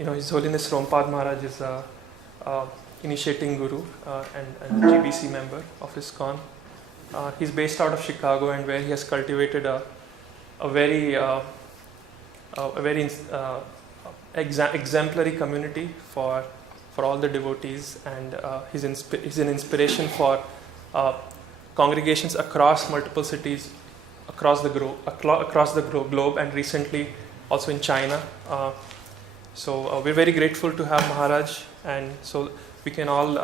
His Holiness Romapada Maharaj is a initiating guru and GBC member of ISKCON. He's based out of Chicago, and where he has cultivated a very exemplary community for all the devotees, and he's an inspiration for congregations across multiple cities across the globe, and recently also in China. So we're very grateful to have Maharaj, and so we can all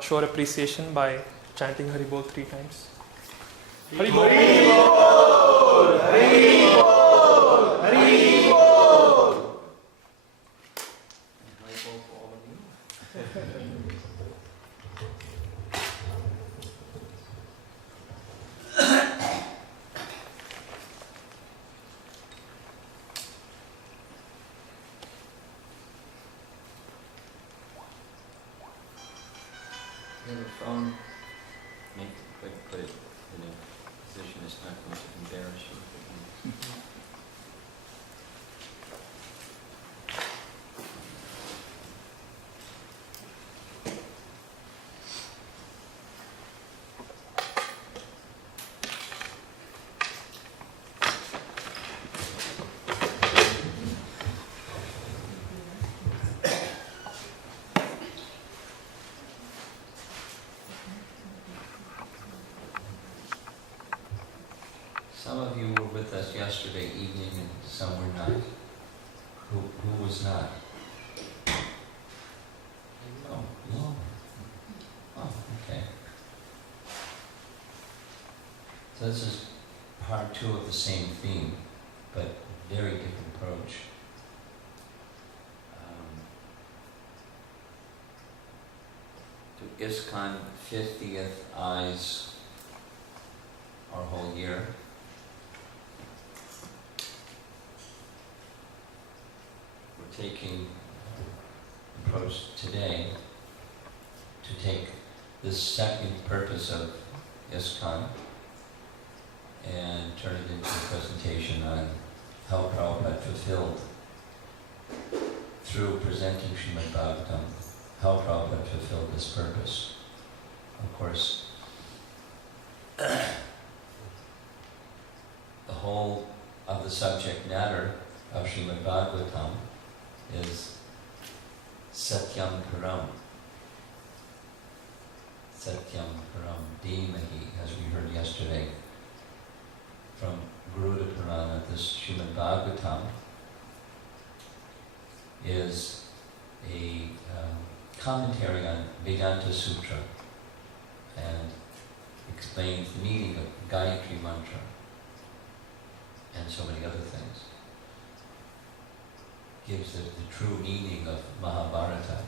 show our appreciation by chanting Hari Bol 3 times. Hari Bol! Hari Bol! Hari Bol! Hari Bol! Hari Bol for all of you. You have a phone, put it in a position that's not going to embarrass you. Some of you were with us yesterday evening and some were not. Who was not? Oh, no. Oh, okay. So this is part 2 of the same theme, but very different approach. To ISKCON 50th Eyes our whole year. We're taking approach today to take this second purpose of ISKCON and turn it into a presentation on how Prabhupada fulfilled, through presenting Srimad Bhagavatam, how Prabhupada fulfilled this purpose. Of course, the whole of the subject matter of Srimad Bhagavatam is Satyam Param. Satyam Param Dhimahi, as we heard yesterday from Garuda Purana. This Srimad Bhagavatam is a commentary on Vedanta Sutra and explains the meaning of Gayatri Mantra and so many other things. Gives the true meaning of Mahabharata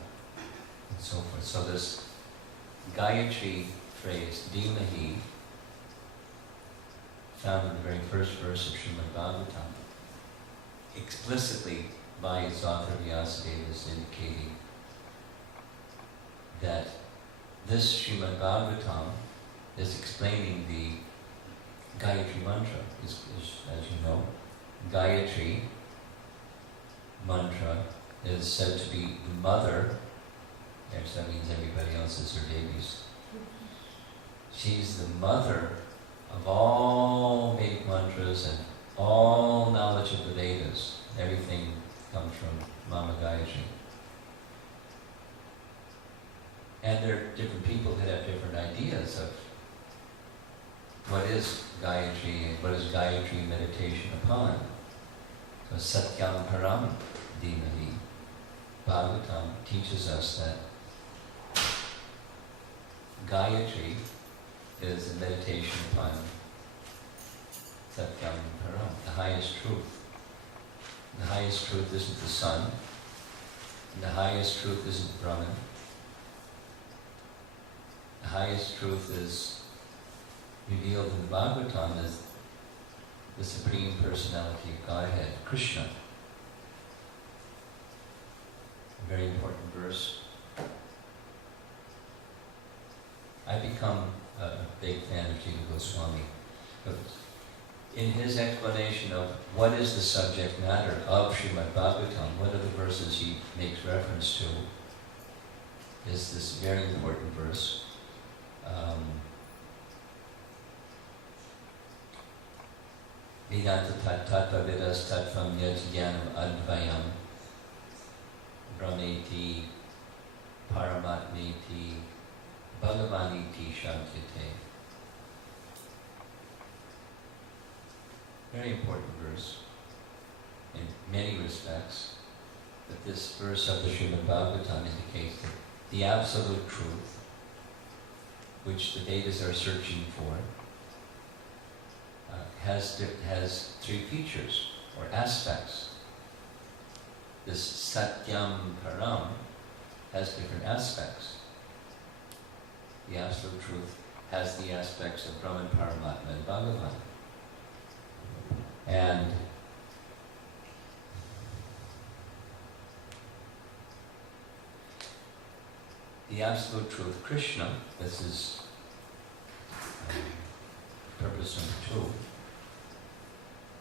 and so forth. So this Gayatri phrase, Dhimahi, found in the very first verse of Srimad Bhagavatam, explicitly by its author Vyasadeva is indicating that this Srimad Bhagavatam is explaining the Gayatri Mantra. Is, as you know, Gayatri Mantra is said to be the mother, so that means everybody else is her babies. She's the mother of all Vedic mantras and all knowledge of the Vedas. Everything comes from Mama Gayatri. And there are different people that have different ideas of what is Gayatri and what is Gayatri meditation upon. So Satyam Param Dhimahi. Bhagavatam teaches us that Gayatri is a meditation upon Satyam Param, the highest truth. The highest truth isn't the sun, and the highest truth isn't Brahman. The highest truth is revealed in the Bhagavatam as the Supreme Personality of Godhead, Krishna. A very important verse. I've become a big fan of Jiva Goswami. But in his explanation of what is the subject matter of Srimad Bhagavatam, one of the verses he makes reference to is this very important verse. Vedanta tattva vidas tattvam yad jnanam advayam brahmeti paramatmeti bhagavaniti shantyate. Very important verse in many respects, but this verse of the Srimad Bhagavatam indicates that the absolute truth, which the Vedas are searching for, has three features or aspects. This Satyam Param has different aspects. The absolute truth has the aspects of Brahman, Paramatma, and Bhagavan. And the absolute truth, Krishna, this is purpose number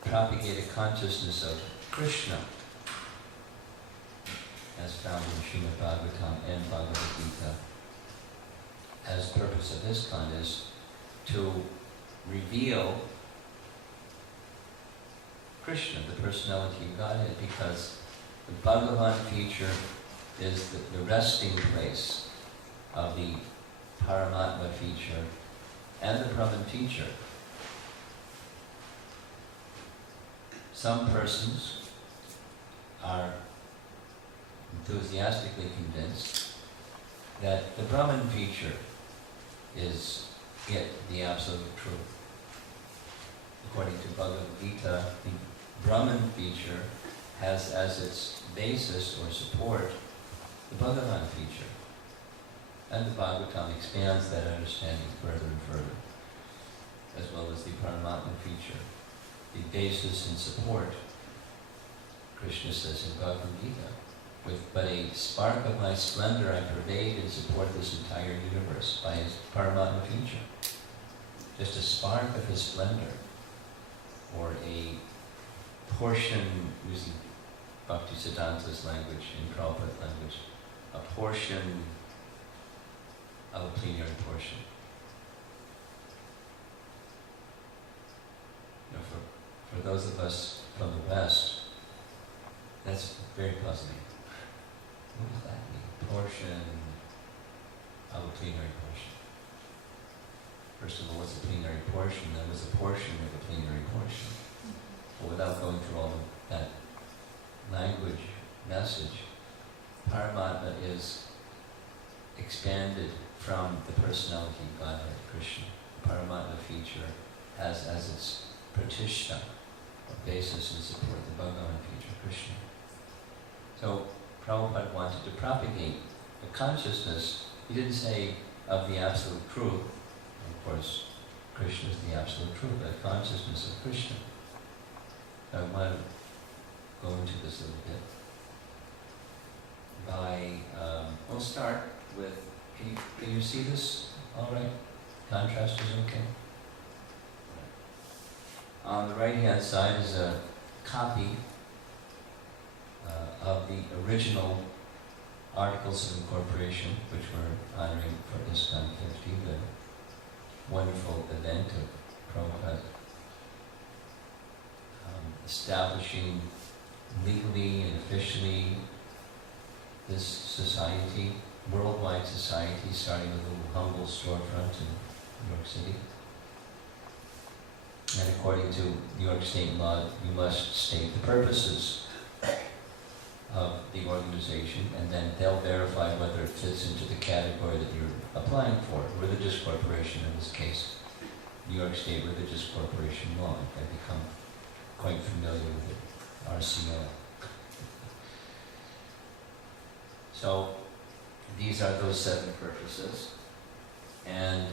2, propagate a consciousness of Krishna as found in Srimad Bhagavatam and Bhagavad Gita. As purpose of this kind is to reveal Krishna, the personality of Godhead, because the Bhagavan feature is the resting place of the Paramatma feature and the Brahman feature. Some persons are enthusiastically convinced that the Brahman feature is the absolute truth. According to Bhagavad Gita, the Brahman feature has as its basis or support the Bhagavan feature. And the Bhagavatam expands that understanding further and further, as well as the Paramatma feature. The basis and support, Krishna says in Bhagavad Gita, with but a spark of my splendor I pervade and support this entire universe by his Paramatma feature. Just a spark of his splendor, or a portion, using Bhaktisiddhanta's language and Prabhupada's language, a portion of a plenary portion. You know, for those of us from the West, that's very puzzling. What does that mean? Portion of a plenary portion. First of all, what's a plenary portion? That was a portion of a plenary portion. But without going through all of that language, message, Paramatma is expanded from the personality of Godhead, Krishna. The Paramatma feature has as its pratishta, or basis and support, the Bhagavan feature, Krishna. So Prabhupada wanted to propagate the consciousness, he didn't say of the absolute truth, of course Krishna is the absolute truth, but consciousness of Krishna. I want to go into this a little bit by, we'll start with, can you see this all right? Contrast is okay? On the right hand side is a copy of the original Articles of Incorporation, which we're honoring for ISKCON 50, the wonderful event of Prabhupada establishing legally and officially this society, worldwide society, starting with a little humble storefront in New York City. And according to New York State law, you must state the purposes of the organization, and then they'll verify whether it fits into the category that you're applying for. Religious corporation in this case. New York State Religious Corporation law. I've become quite familiar with it. RCO. So these are those 7 purposes. And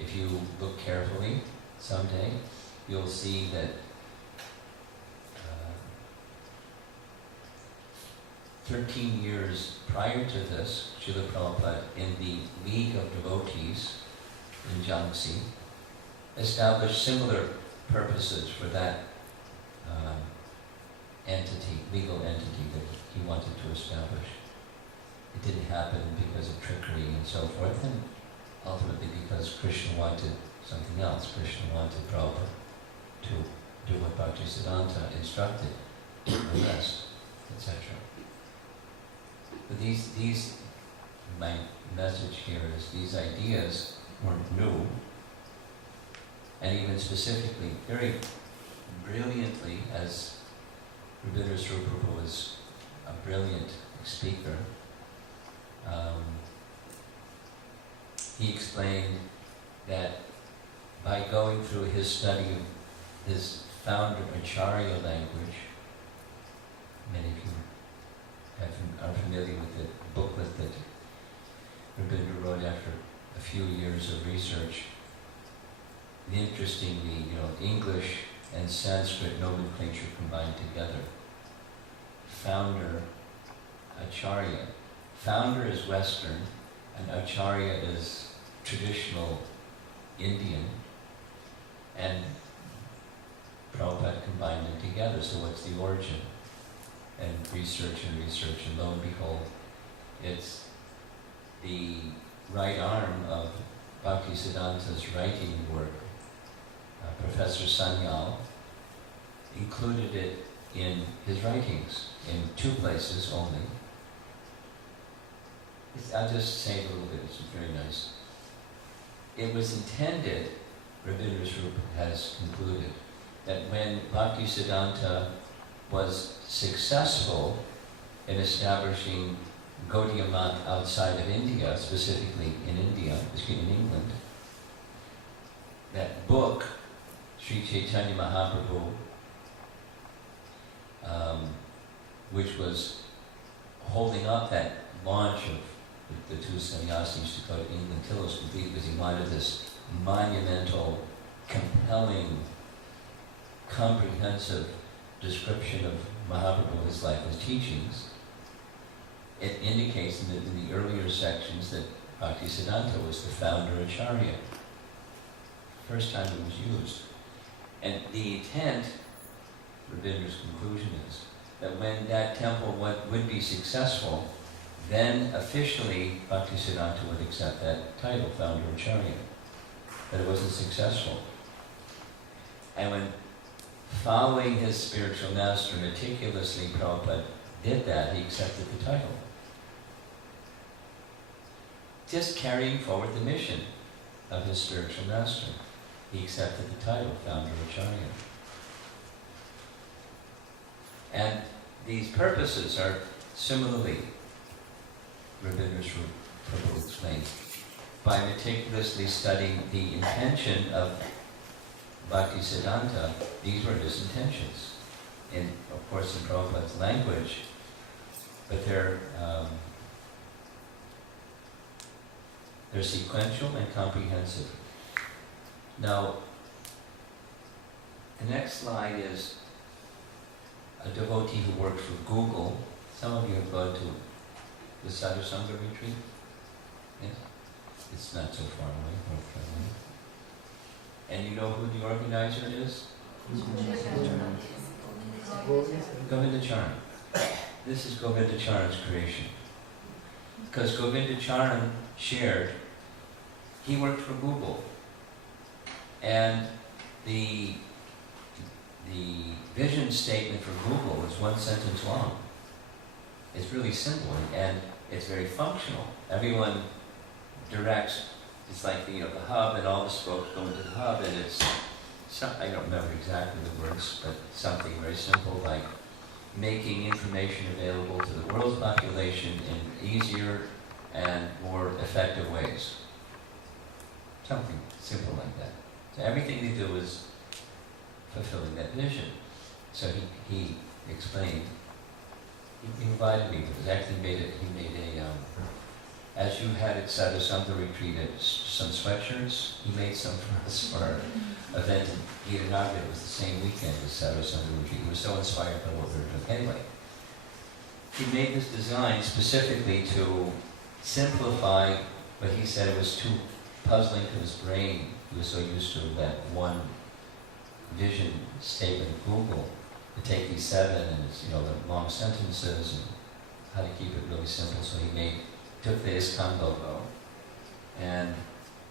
if you look carefully someday, you'll see that 13 years prior to this, Srila Prabhupada, in the League of Devotees in Jhansi, established similar purposes for that entity, legal entity that he wanted to establish. It didn't happen because of trickery and so forth, and ultimately because Krishna wanted something else. Krishna wanted Prabhupada to do what Bhaktisiddhanta instructed, the rest, etc. But my message here is these ideas weren't new, and even specifically, very brilliantly, as Rabindra Swarupa was a brilliant speaker, he explained that by going through his study of his founder Acharya language, many of you are familiar with the booklet that Rabindra wrote after a few years of research. Interestingly, English and Sanskrit nomenclature combined together. Founder, Acharya. Founder is Western, and Acharya is traditional Indian, and Prabhupada combined them together. So what's the origin? And research, and lo and behold, it's the right arm of Bhaktisiddhanta's writing work. Professor Sanyal included it in his writings in 2 places only. I'll just say a little bit, it's very nice. It was intended, Rabindra Swarupa has concluded, that when Bhaktisiddhanta was successful in establishing Gaudiya Math outside of India, specifically in England, that book, Sri Chaitanya Mahaprabhu, which was holding up that launch of the 2 sannyasis to go to England till it was complete, because he wanted this monumental, compelling, comprehensive description of Mahaprabhu, his life, his teachings. It indicates in the earlier sections that Bhaktisiddhanta was the founder Acharya. First time it was used. And the intent, Rabindra's conclusion is, that when that temple would be successful, then officially Bhaktisiddhanta would accept that title, founder Acharya. But it wasn't successful. And when following his spiritual master meticulously, Prabhupada did that, he accepted the title. Just carrying forward the mission of his spiritual master. He accepted the title, founder Acharya. And these purposes are similarly, Rabindra Swarupa explained, by meticulously studying the intention of Bhaktisiddhanta, these were his intentions. Of course, in Prabhupada's language, but they're sequential and comprehensive. Now, the next slide is a devotee who worked for Google. Some of you have gone to the Sadhu Sangha retreat. Yes? It's not so far away, North Carolina. And you know who the organizer is? Govindacharan. This is Govindacharan's creation. Because Govindacharan shared, he worked for Google. And the vision statement for Google is 1 sentence long. It's really simple and it's very functional. Everyone directs, it's like the hub, and all the spokes go into the hub, and it's, I don't remember exactly the words, but something very simple like making information available to the world's population in easier and more effective ways. Something simple like that. So everything they do is fulfilling that vision. So he explained, he invited me, because actually he made a as you had at Sadhu Sangha retreat, some sweatshirts, he made some for us for our event in Gitanagar. It was the same weekend as Sadhu Sangha retreat. He was so inspired by what we were doing. Anyway, he made this design specifically to simplify, but he said it was too puzzling to his brain. He was so used to that one vision statement of Google to take these 7 and it's, the long sentences and how to keep it really simple. So he took the ISKCON logo, and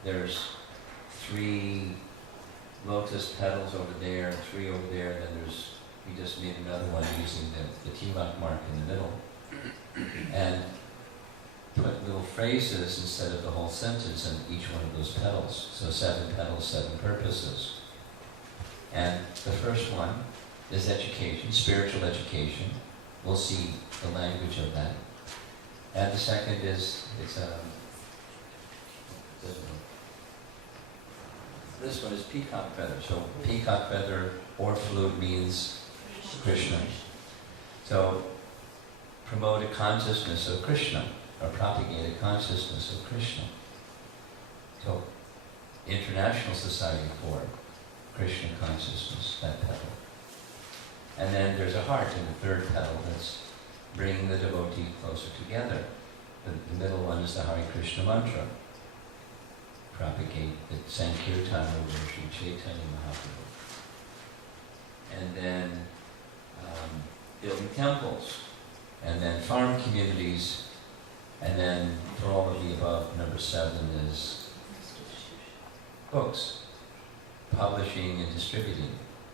there's 3 lotus petals over there, 3 over there, and then he just made another one using the tilak mark in the middle, and put little phrases instead of the whole sentence in each one of those petals. So 7 petals, 7 purposes. And the first one is education, spiritual education. We'll see the language of that. And the second is, this one is peacock feather. So peacock feather or flute means Krishna. So promote a consciousness of Krishna, or propagate a consciousness of Krishna. So International Society for Krishna Consciousness, that petal. And then there's a heart in the 3rd petal that's bringing the devotee closer together. The middle one is the Hare Krishna mantra. Propagate the Sankirtan over Sri Chaitanya Mahaprabhu. And then building temples. And then farm communities. And then, for all of the above, number 7 is books. Publishing and distributing.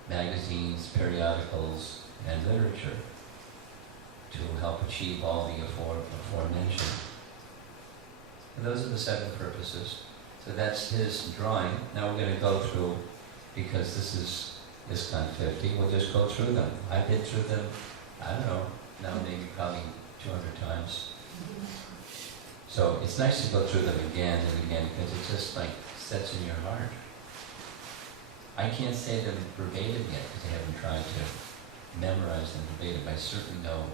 Magazines, periodicals, and literature to help achieve all the aforementioned. And those are the 7 purposes. So that's his drawing. Now we're going to go through, because this is ISKCON 50, we'll just go through them. I've been through them, I don't know, now maybe probably 200 times. So it's nice to go through them again and again, because it just like sets in your heart. I can't say them verbatim yet, because I haven't tried to memorize them verbatim. I certainly know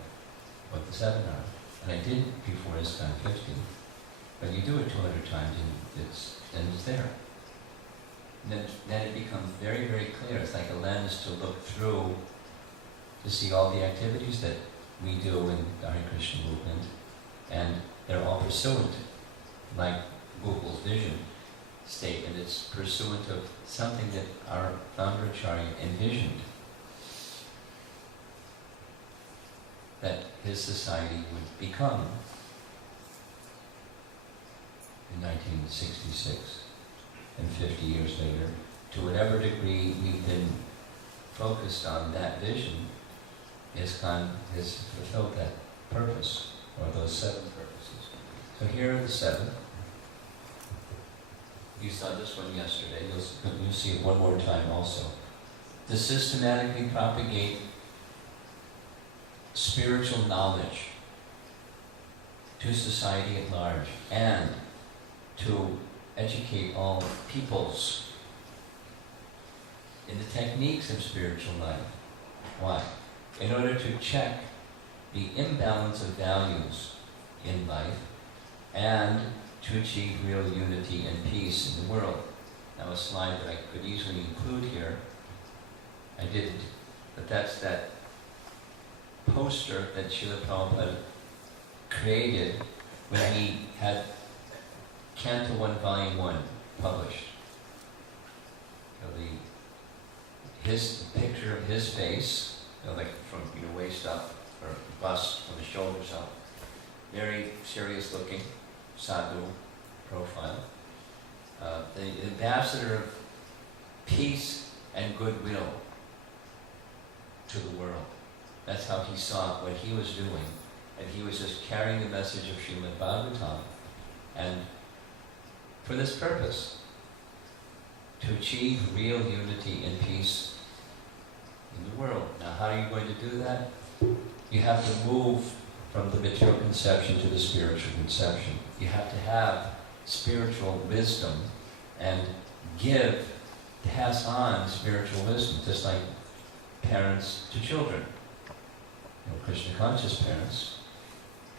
what the 7 are. And I did before ISKCON 50. But you do it 200 times and it's there. And then it becomes very, very clear. It's like a lens to look through to see all the activities that we do in the Hare Krishna movement. And they're all pursuant, like Gopal's vision statement. It's pursuant of something that our founder Acharya envisioned, that his society would become in 1966, and 50 years later. To whatever degree we've been focused on that vision, ISKCON has fulfilled that purpose, or those 7 purposes. So here are the 7. You saw this one yesterday. You'll see it one more time also. To systematically propagate spiritual knowledge to society at large, and to educate all peoples in the techniques of spiritual life. Why? In order to check the imbalance of values in life and to achieve real unity and peace in the world. Now a slide that I could easily include here, I didn't, but that's that poster that Srila Prabhupada created when he had Canto 1, Volume 1 published. His picture of his face, like from waist up, or bust from the shoulders up, very serious looking, sadhu profile. The ambassador of peace and goodwill to the world. That's how he saw what he was doing. And he was just carrying the message of Srimad Bhagavatam. And for this purpose, to achieve real unity and peace in the world. Now, how are you going to do that? You have to move from the material conception to the spiritual conception. You have to have spiritual wisdom and pass on spiritual wisdom, just like parents to children. Krishna conscious parents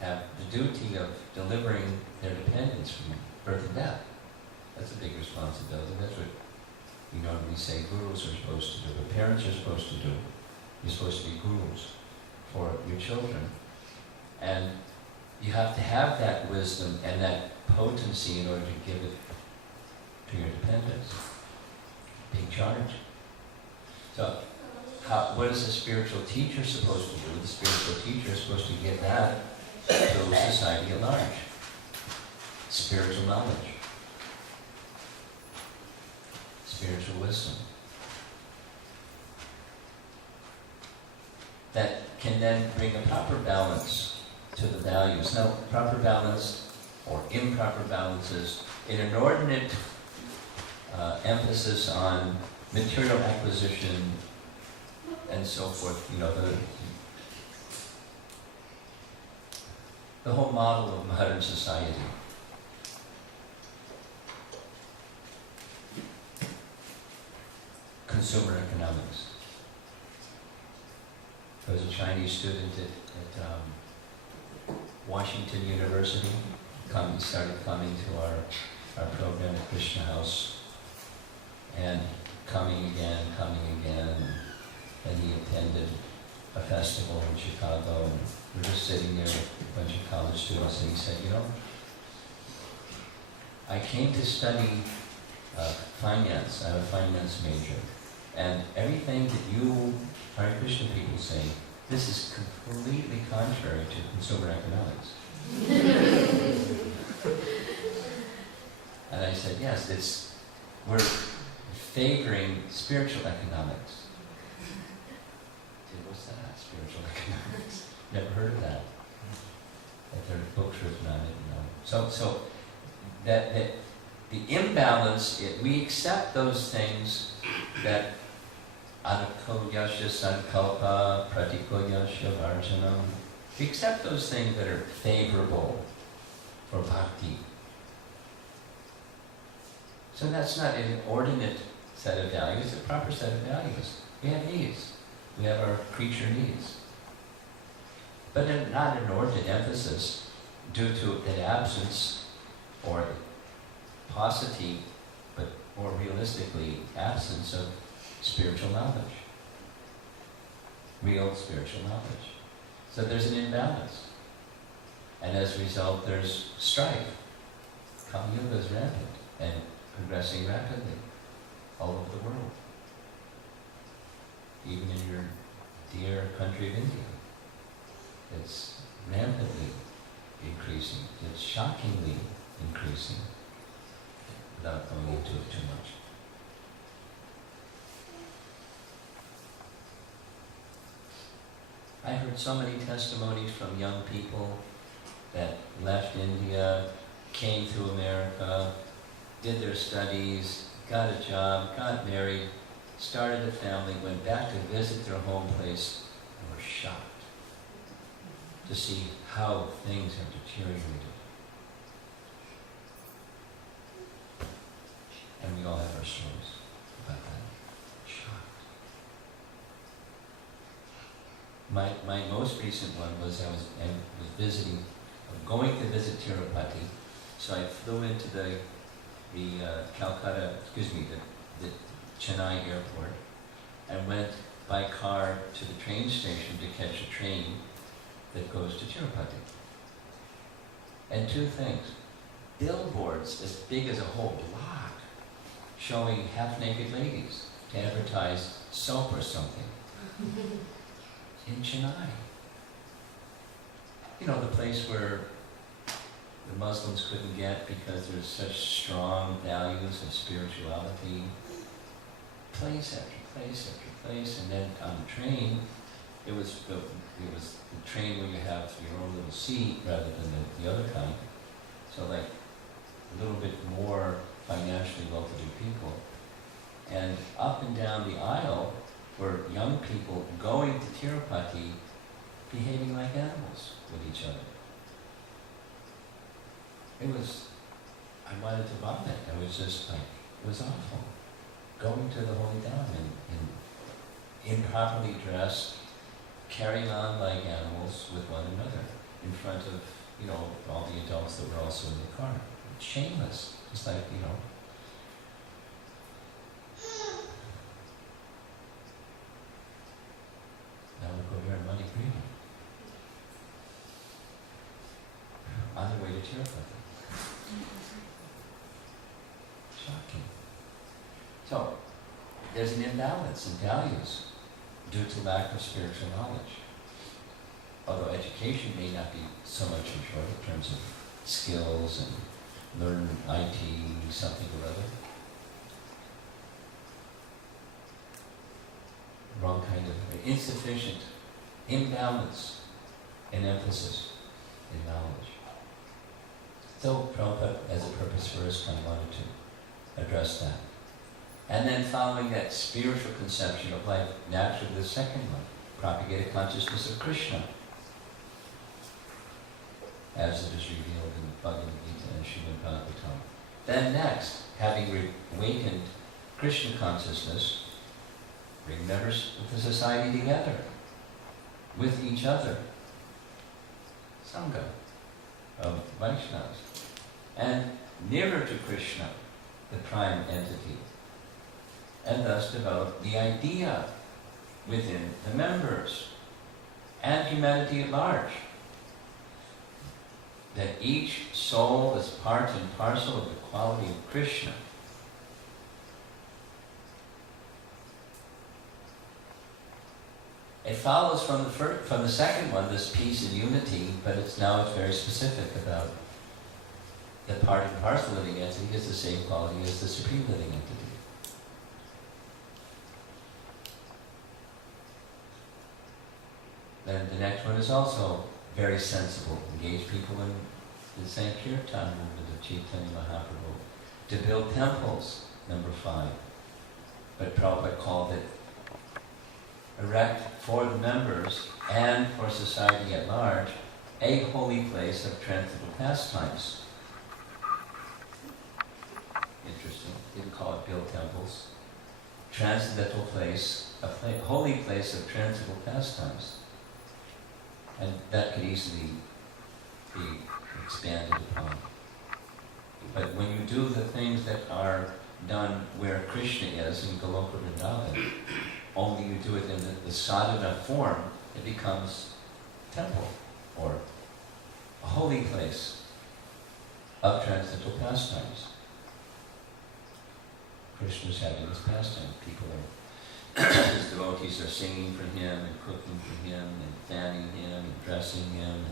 have the duty of delivering their dependents from birth and death. That's a big responsibility. That's what we normally say gurus are supposed to do, what parents are supposed to do. You're supposed to be gurus for your children. And you have to have that wisdom and that potency in order to give it to your dependents. Big charge. So, what is a spiritual teacher supposed to do? The spiritual teacher is supposed to give that to society at large. Spiritual knowledge. Spiritual wisdom. That can then bring a proper balance to the values. Now, proper balance or improper balance is an inordinate emphasis on material acquisition and so forth. The whole model of modern society. Consumer economics. I was a Chinese student at Washington University. He started coming to our program at Krishna House, and coming again, and he attended a festival in Chicago, and we were just sitting there with a bunch of college students, and he said, I came to study finance. I'm a finance major, and everything that you Hare Krishna people say, this is completely contrary to consumer economics. And I said, yes, we're favoring spiritual economics. Dude, what's that, spiritual economics? Never heard of that. That there are books written on it, So that the imbalance, we accept those things that Anakoyasya sankalpa pratikoyasya varjanam. We accept those things that are favorable for bhakti. So that's not an inordinate set of values, it's a proper set of values. We have needs. We have our creature needs. But not an inordinate emphasis due to an absence or paucity, but more realistically, absence of spiritual knowledge. Real spiritual knowledge. So there's an imbalance. And as a result, there's strife. Kali Yuga is rampant and progressing rapidly all over the world. Even in your dear country of India. It's rampantly increasing. It's shockingly increasing. Without going into it too much. I heard so many testimonies from young people that left India, came to America, did their studies, got a job, got married, started a family, went back to visit their home place, and were shocked to see how things have deteriorated. And we all have our stories about that. Shocked. My most recent one was I was going to visit Tirupati, so I flew into the Chennai airport, and went by car to the train station to catch a train that goes to Tirupati. And two things, billboards as big as a whole block showing half-naked ladies to advertise soap or something. In Chennai. The place where the Muslims couldn't get because there's such strong values of spirituality. Place after place after place, and then on the train, it was the train where you have your own little seat rather than the other kind. So like a little bit more financially well-to-do people. And up and down the aisle were young people going to Tirupati behaving like animals with each other. I wanted to vomit. I was just like, it was awful. Going to the Holy Dham and improperly dressed, carrying on like animals with one another in front of, all the adults that were also in the car. Shameless. Just like, Now look over here at Muddy Green. On the way to Tirupati. Shocking. So, there's an imbalance in values due to lack of spiritual knowledge. Although education may not be so much in short in terms of skills and learn IT, something or other. Wrong kind of insufficient imbalance in emphasis in knowledge. So Prabhupada, as a purpose for us, kind of wanted to address that. And then following that spiritual conception of life, naturally the second one, propagate a consciousness of Krishna, as it is revealed in the Bhagavad Gita and Srimad Bhagavatam. Then next, having awakened Krishna consciousness, bring members of the society together, with each other, Sangha of Vaishnavas, and nearer to Krishna, the prime entity, and thus develop the idea within the members and humanity at large that each soul is part and parcel of the quality of Krishna. It follows from the second one, this peace and unity, but it's very specific about the part and parcel living entity is the same quality as the supreme living entity. Then the next one is also very sensible. Engage people in the Sankirtan movement of Chaitanya Mahaprabhu. To build temples, number 5. But Prabhupada called it erect for the members and for society at large a holy place of transcendental pastimes. Interesting. Didn't call it build temples. Transcendental place, holy place of transcendental pastimes. And that could easily be expanded upon. But when you do the things that are done where Krishna is in Goloka Vrindavan, only you do it in the sadhana form, it becomes temple or a holy place of transcendental pastimes. Krishna is having his pastime. People his devotees are singing for him and cooking for him and fanning him and dressing him and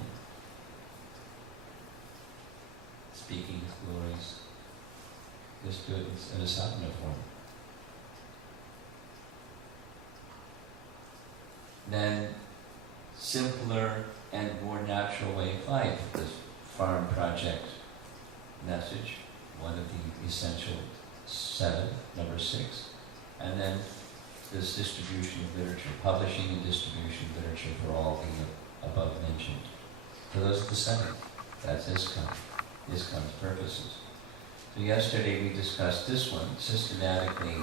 speaking his glories. Just do it in a sadhana form. Then simpler and more natural way of life, this farm project message, one of the essential 7, number 6, and then this distribution of literature, publishing and distribution of literature for all the above mentioned. So those are the 7. That's ISKCON's purposes. So yesterday we discussed this one, systematically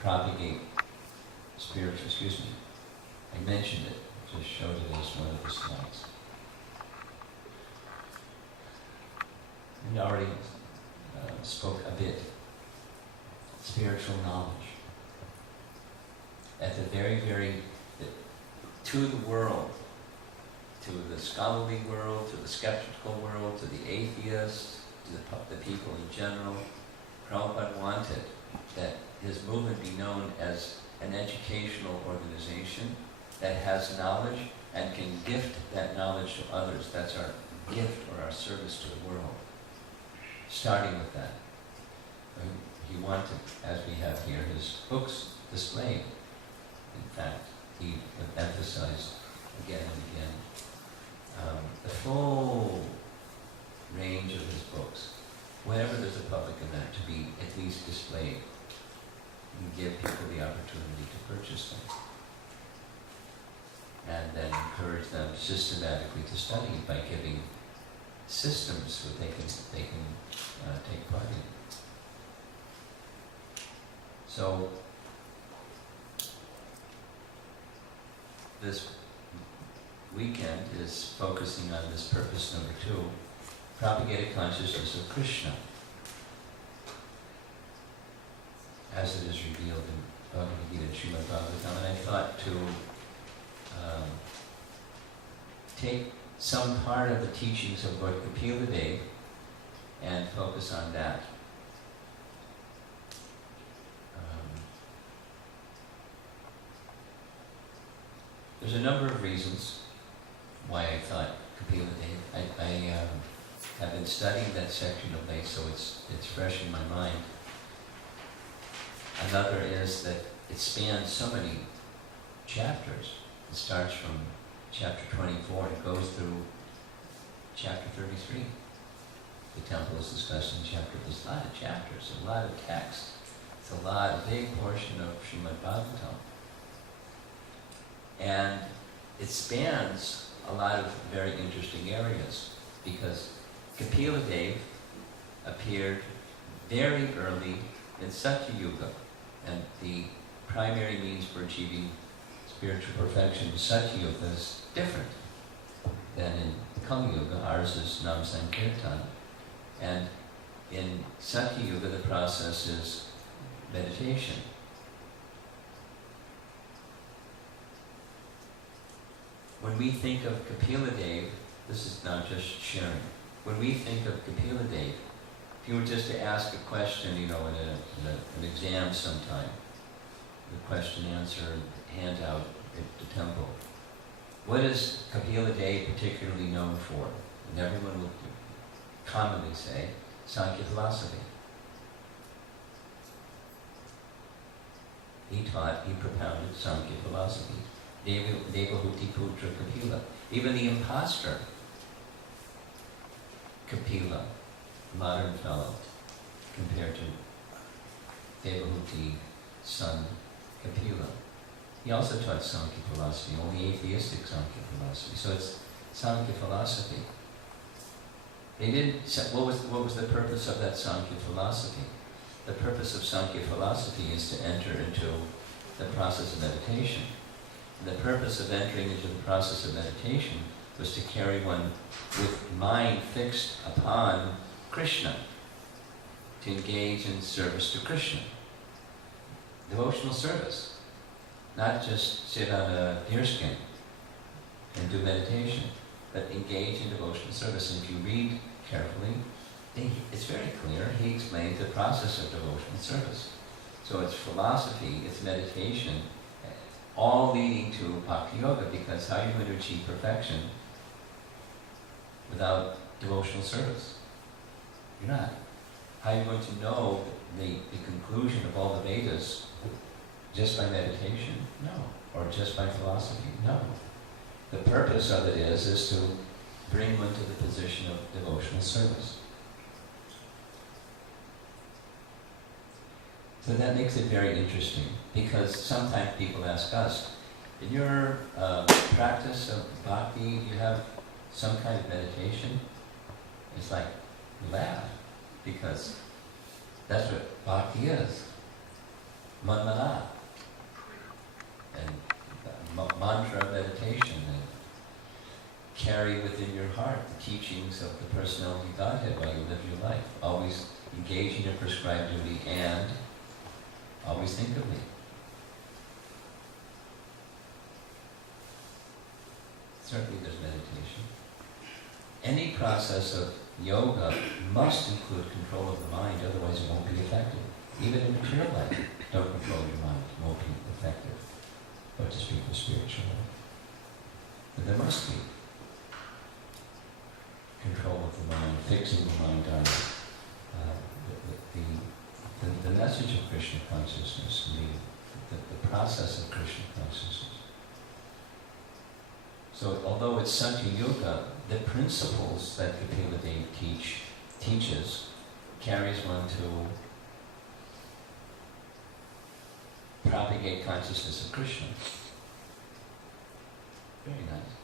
propagate spiritual, I mentioned it, just showed it as one of the slides. We already spoke a bit. Spiritual knowledge. At the to the world, to the scholarly world, to the skeptical world, to the atheists, to the people in general, Prabhupada wanted that his movement be known as an educational organization that has knowledge and can gift that knowledge to others. That's our gift or our service to the world. Starting with that. He wanted, as we have here, his books displayed. In fact, he emphasized again and again the full range of his books. Whenever there's a public event, to be at least displayed and give people the opportunity to purchase them. And then encourage them systematically to study by giving systems that they can take part in. So this weekend is focusing on this purpose number 2, propagate a consciousness of Krishna, as it is revealed in Bhagavad Gita and Srimad Bhagavatam. And I thought to take some part of the teachings of Lord Kapila Dev and focus on that. There's a number of reasons why I thought Kapila Dev. I have been studying that section of late, so it's fresh in my mind. Another is that it spans so many chapters. It starts from chapter 24 and it goes through chapter 33. The temple is discussed in chapter. There's a lot of chapters, a lot of text. It's a big portion of Srimad Bhagavatam. And it spans a lot of very interesting areas because Kapila Dev appeared very early in Satya Yuga, and the primary means for achieving spiritual perfection in Satya Yuga is different than in Kali Yuga. Ours is Nam Sankirtan, and in Satya Yuga the process is meditation. When we think of Kapila Dev, this is not just sharing. When we think of Kapila Dev, if you were just to ask a question, in an exam sometime, the question answer handout at the temple, what is Kapila Dev particularly known for? And everyone would commonly say Sankhya philosophy. He propounded Sankhya philosophy. Devahuti Putra Kapila. Even the imposter Kapila, modern fellow, compared to Devahuti son Kapila. He also taught Sankhya philosophy, only atheistic Sankhya philosophy. So it's Sankhya philosophy. They didn't say, what was the purpose of that Sankhya philosophy? The purpose of Sankhya philosophy is to enter into the process of meditation. And the purpose of entering into the process of meditation was to carry one with mind fixed upon Krishna, to engage in service to Krishna. Devotional service. Not just sit on a deerskin and do meditation, but engage in devotional service. And if you read carefully, it's very clear. He explains the process of devotional service. So it's philosophy, it's meditation, all leading to Bhakti Yoga, because how are you going to achieve perfection without devotional service? You're not. How are you going to know the conclusion of all the Vedas just by meditation? No. Or just by philosophy? No. The purpose of it is to bring one to the position of devotional service. So that makes it very interesting, because sometimes people ask us, in your practice of bhakti, do you have some kind of meditation? It's like, we laugh, because that's what bhakti is. Manmana. And mantra meditation, and carry within your heart the teachings of the personality of Godhead while you live your life. Always engage in your prescribed duty and always think of me. Certainly there's meditation. Any process of yoga must include control of the mind, otherwise it won't be effective. Even in material life, don't control your mind, it won't be effective. But to speak of spiritual life. But there must be control of the mind, fixing the mind on the message of Krishna consciousness, the process of Krishna consciousness. So although it's Satya Yuga, the principles that Kapila Dev teaches carries one to propagate consciousness of Krishna. Very nice.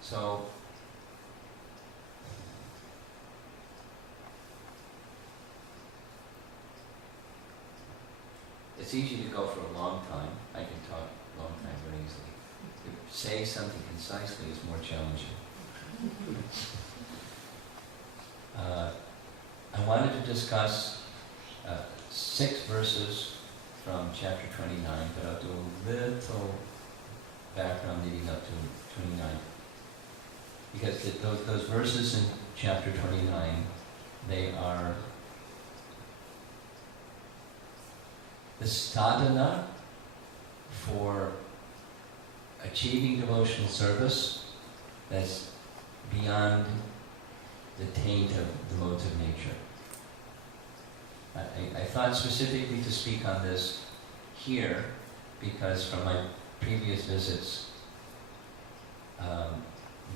So it's easy to go for a long time. I can talk a long time very easily. To say something concisely is more challenging. I wanted to discuss 6 verses from chapter 29, but I'll do a little background leading up to 29. Because those verses in chapter 29, they are the sadhana for achieving devotional service that's beyond the taint of the modes of nature. I thought specifically to speak on this here because from my previous visits,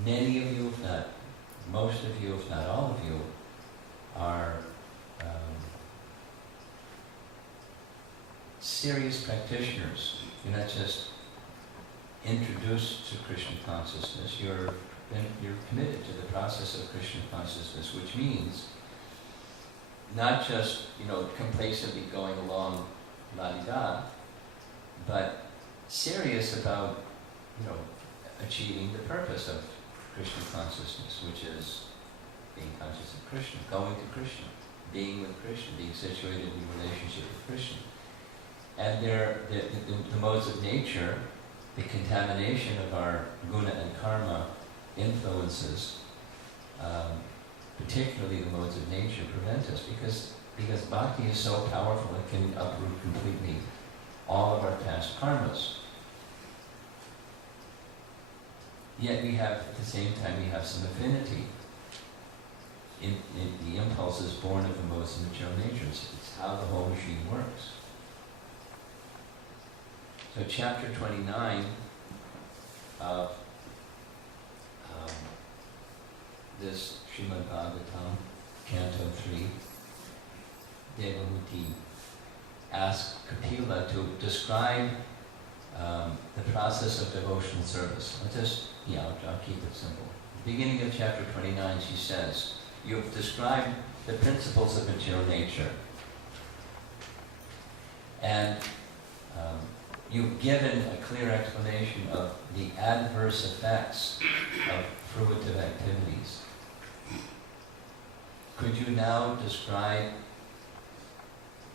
many of you, if not most of you, if not all of you, are serious practitioners. You're not just introduced to Krishna consciousness, you're committed to the process of Krishna consciousness, which means not just, complacently going along la-di-da, but serious about, achieving the purpose of Krishna consciousness, which is being conscious of Krishna, going to Krishna, being with Krishna, being situated in relationship with Krishna. And the modes of nature, the contamination of our guna and karma influences, particularly the modes of nature, prevent us because bhakti is so powerful it can uproot completely all of our past karmas. Yet we have, at the same time, we have some affinity. In the impulse is born of the modes of material nature. It's how the whole machine works. So chapter 29 of this Srimad Bhagavatam, Canto 3, Devahuti asked Kapila to describe the process of devotional service. I'll keep it simple. Beginning of chapter 29, she says, you've described the principles of material nature. And you've given a clear explanation of the adverse effects of fruitive activities. Could you now describe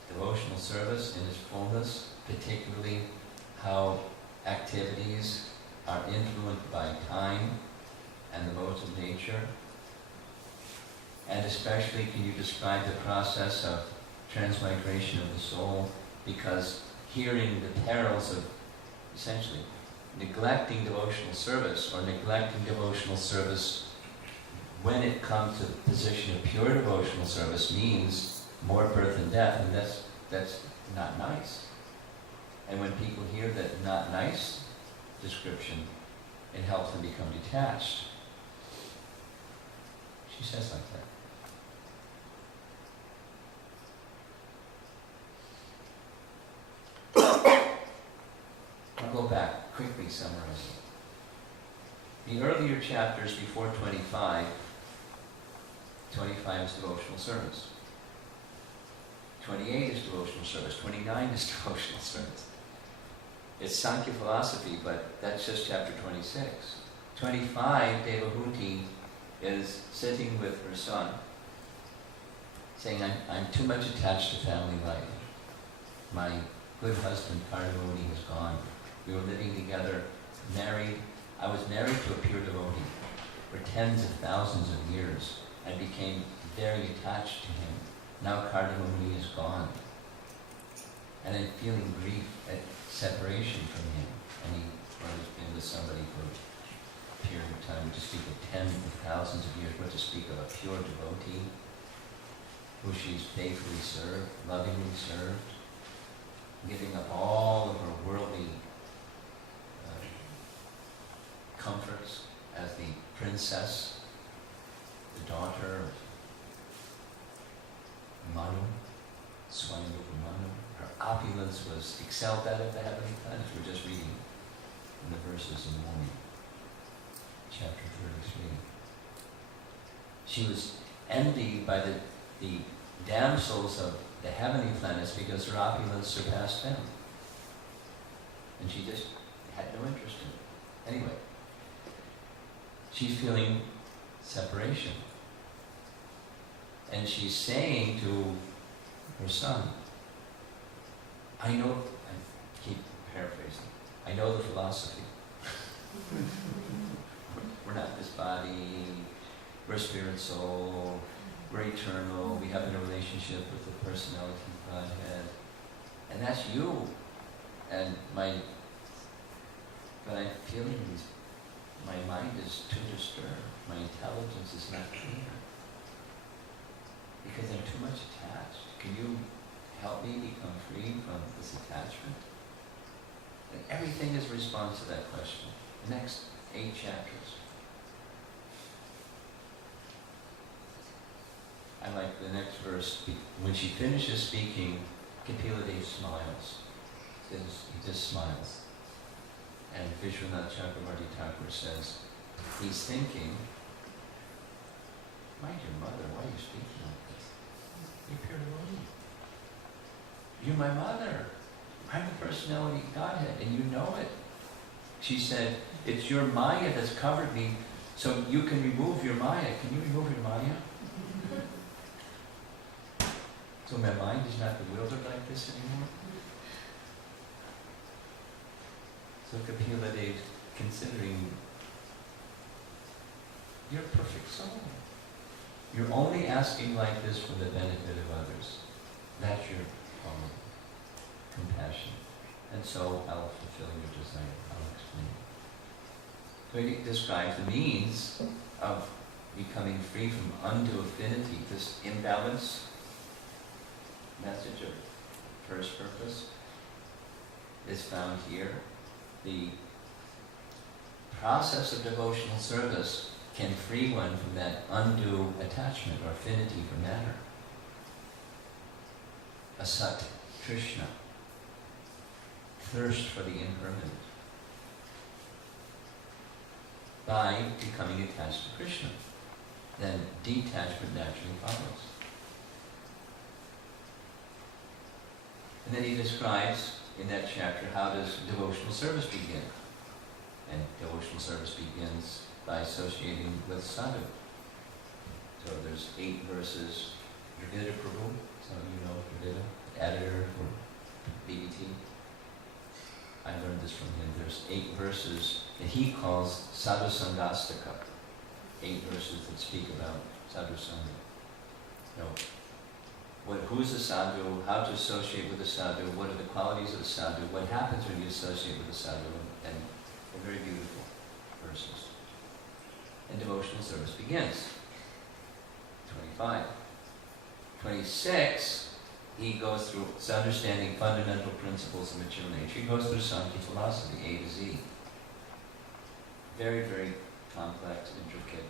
devotional service in its fullness, particularly how activities are influenced by time and the modes of nature? And especially, can you describe the process of transmigration of the soul? Because hearing the perils of essentially neglecting devotional service or neglecting devotional service when it comes to the position of pure devotional service means more birth and death, and that's not nice. And when people hear that not nice description, it helps them become detached. She says like that. I'll go back, quickly summarize. The earlier chapters before 25 is devotional service. 28 is devotional service. 29 is devotional service. It's Sankhya philosophy, but that's just chapter 26. 25, Devahuti is sitting with her son, saying, I'm too much attached to family life. My good husband, Kardamuni, has gone. We were living together, married. I was married to a pure devotee for tens of thousands of years. I became very attached to him. Now Kardamuni is gone. And I'm feeling grief at separation from him. And he has been with somebody for a period of time. We just speak of tens of thousands of years. What to speak of a pure devotee who she's faithfully served, lovingly served, giving up all of her worldly comforts as the princess, the daughter of Manu, Swami Manu. Her opulence was excelled at the heavenly planets. We're just reading in the verses in the morning, chapter 33. She was envied by the damsels of the heavenly planets because her opulence surpassed them. And she just had no interest in it. Anyway, she's feeling separation. And she's saying to her son, I keep paraphrasing, I know the philosophy. We're not this body, we're spirit soul, we're eternal, we have a relationship with the personality of Godhead. And that's you. And my but I'm feeling my mind is too disturbed. My intelligence is not clear. Because I'm too much attached. Can you help me become free from this attachment? And everything is a response to that question. The next 8 chapters. I like the next verse. When she finishes speaking, Kapila smiles. He just smiles. And Vishwanath Chakravarti Thakur says, he's thinking, my dear mother, why are you speaking like this? You're pure devotee. You're my mother. I'm the personality of Godhead, and you know it. She said, it's your Maya that's covered me, so you can remove your Maya. Can you remove your Maya? So my mind is not bewildered like this anymore? So Kapila Dev considering, you're a perfect soul. You're only asking like this for the benefit of others. That's your compassion. And so I'll fulfill your desire. I'll explain. So he describes the means of becoming free from undue affinity, this imbalance. Message of first purpose is found here. The process of devotional service can free one from that undue attachment or affinity for matter. Asat, Krishna, thirst for the impermanent, by becoming attached to Krishna. Then detachment naturally follows. And then he describes in that chapter how does devotional service begin. And devotional service begins by associating with sadhu. So there's 8 verses. Dravida Prabhu, some of you know Dravida, editor for BBT. I learned this from him. There's 8 verses that he calls sadhu sangastaka. 8 verses that speak about sadhu sangha. No. Who's a sadhu, how to associate with a sadhu, what are the qualities of a sadhu, what happens when you associate with a sadhu, and they're very beautiful verses. And devotional service begins. 25. 26, he goes through understanding fundamental principles of material nature. He goes through Sankhya philosophy, A to Z. Very, very complex, intricate,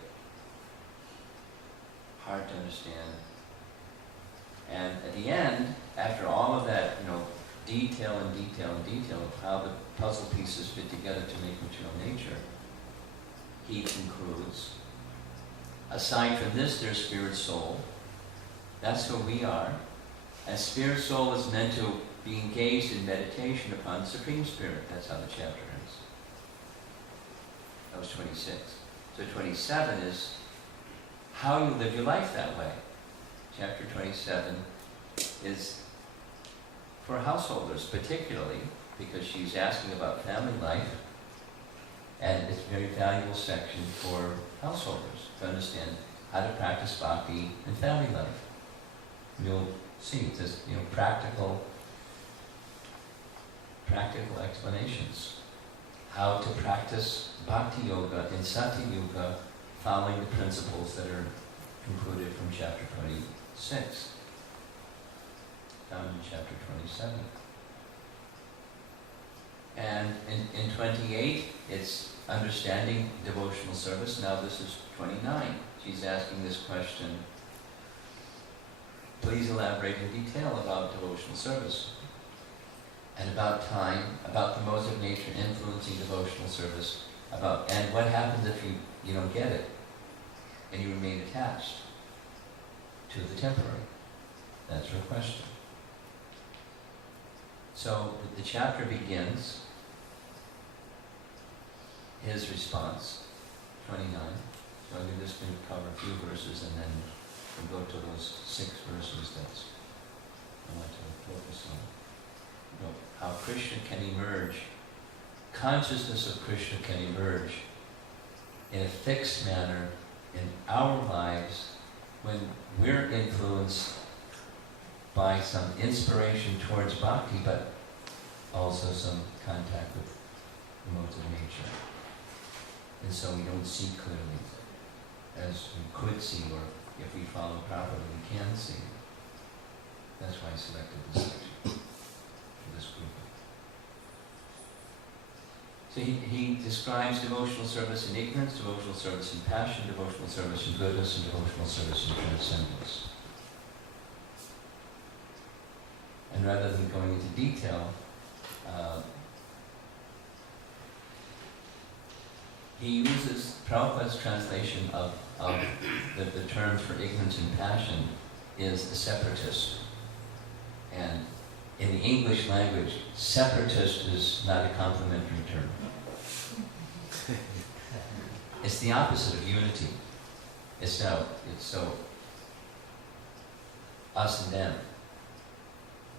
hard to understand. And at the end, after all of that, detail and detail and detail of how the puzzle pieces fit together to make material nature, he concludes, aside from this, there's spirit soul. That's who we are. And spirit soul is meant to be engaged in meditation upon Supreme Spirit. That's how the chapter ends. That was 26. So 27 is how you live your life that way. Chapter 27 is for householders, particularly because she's asking about family life, and it's a very valuable section for householders to understand how to practice bhakti in family life. You'll see it says, practical explanations. How to practice bhakti yoga in Sati Yuga, following the principles that are concluded from chapter 26, found in chapter 27. And in 28, it's understanding devotional service. Now this is 29. She's asking this question, please elaborate in detail about devotional service and about time, about the modes of nature influencing devotional service, and what happens if you don't get it and you remain attached to the temporary. That's her question. So the chapter begins, his response, 29. So I'm just going to cover a few verses and then we'll go to those 6 verses that I want to focus on. How Krishna can emerge, consciousness of Krishna can emerge in a fixed manner in our lives when we're influenced by some inspiration towards bhakti, but also some contact with the modes of nature. And so we don't see clearly as we could see, or if we follow properly, we can see. That's why I selected this section for this group. So he describes devotional service in ignorance, devotional service in passion, devotional service in goodness, and devotional service in transcendence. And rather than going into detail, he uses Prabhupada's translation of the terms for ignorance and passion is a separatist. And in the English language, separatist is not a complimentary term. It's the opposite of unity. It's so us and them.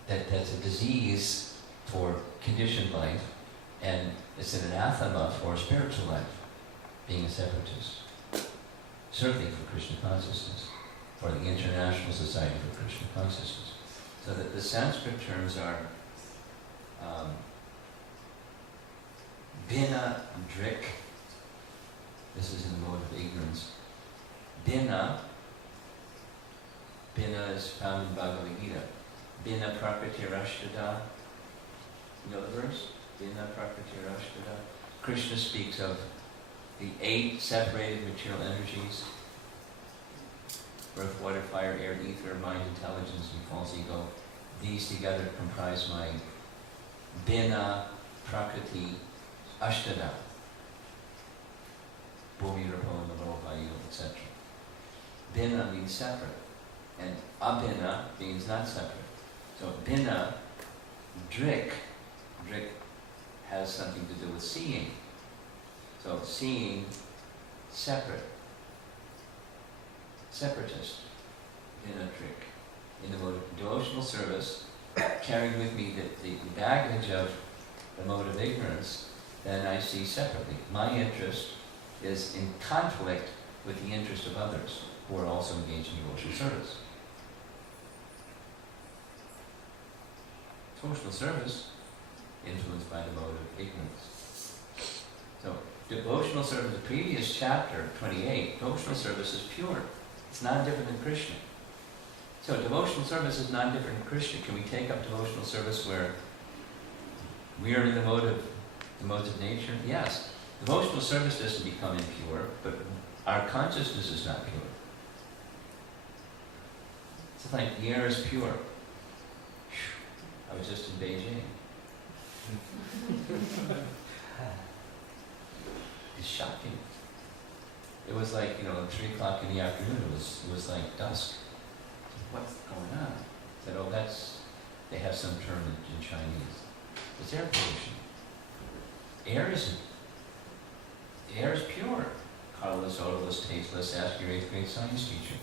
That's a disease for conditioned life, and it's an anathema for spiritual life, being a separatist. Certainly for Krishna consciousness, for the International Society for Krishna Consciousness. So that the Sanskrit terms are bina, drik. This is in the mode of ignorance. Bina is found in Bhagavad Gita. Bina prakriti rashtada. You know the verse? Bina prakriti rashtada. Krishna speaks of the 8 separated material energies: earth, water, fire, air, ether, mind, intelligence, and false ego. These together comprise my bina prakriti ashtada. Bhumi, rapo, namo, vayu, etc. Bina means separate, and abhina means not separate. So bina, drik has something to do with seeing. So seeing, separate, separatist, bina, drik. In the mode of devotional service, carrying with me the baggage of the mode of ignorance, then I see separately. My interest is in conflict with the interest of others who are also engaged in devotional service. Devotional service influenced by the mode of ignorance. So, devotional service, the previous chapter, 28, devotional service is pure. It's not different than Krishna. So, devotional service is not different than Krishna. Can we take up devotional service where we are in the modes of nature? Yes. Devotional service doesn't become impure, but our consciousness is not pure. It's like the air is pure. I was just in Beijing. It's shocking. It was like, 3 o'clock in the afternoon. It was like dusk. What's going on? I said, they have some term in Chinese. It's air pollution. Air is pure. Colorless, odorless, tasteless. Ask your 8th grade science teacher.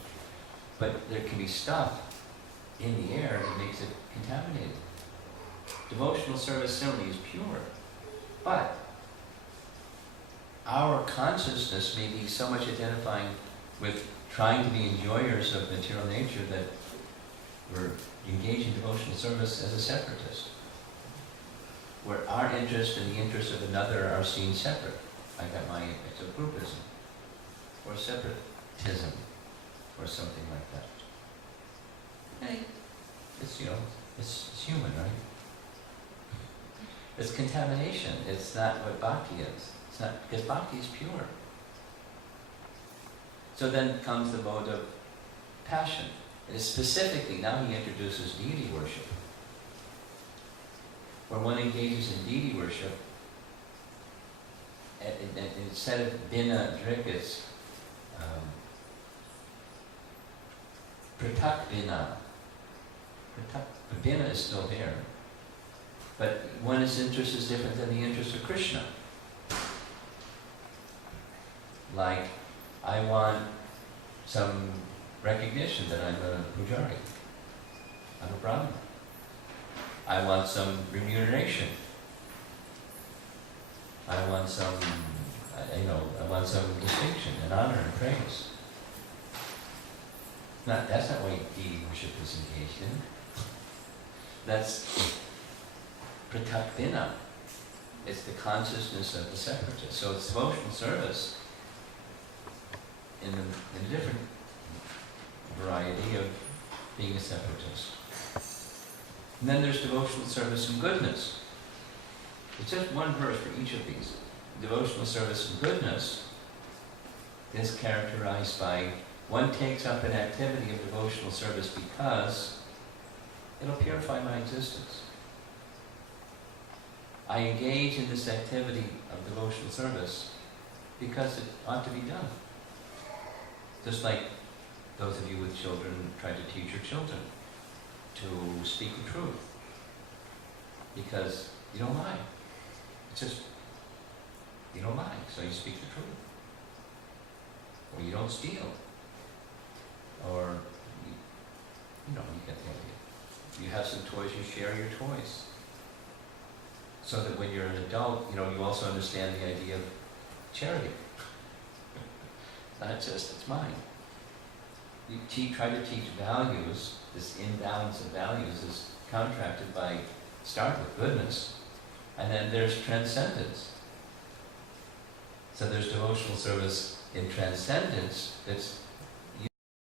But there can be stuff in the air that makes it contaminated. Devotional service similarly is pure. But our consciousness may be so much identifying with trying to be enjoyers of material nature that we're engaged in devotional service as a separatist, where our interest and the interest of another are seen separate. I got my interest of groupism, or separatism, or something like that. Hey, it's human, right? It's contamination. It's not what bhakti is. It's not, because bhakti is pure. So then comes the mode of passion. And specifically, now he introduces deity worship. Where one engages in deity worship, and instead of bina drik, it's pratak bina. Bina is still there. But one's interest is different than the interest of Krishna. Like, I want some recognition that I'm a pujari. I'm a brahmin. I want some remuneration. I want some distinction and honor and praise. That's not what deity worship is engaged in. That's pratak bina. It's the consciousness of the separatist. So it's devotional service in a different variety of being a separatist. And then there's devotional service and goodness. It's just one verse for each of these. Devotional service and goodness is characterized by one takes up an activity of devotional service because it'll purify my existence. I engage in this activity of devotional service because it ought to be done. Just like those of you with children try to teach your children to speak the truth. Because you don't lie. It's just, you don't lie, so you speak the truth. Or you don't steal. Or, you get the idea. You have some toys, you share your toys. So that when you're an adult, you also understand the idea of charity. Not just, it's mine. You try to teach values. This imbalance of values is contracted by, start with goodness, and then there's transcendence. So there's devotional service in transcendence that's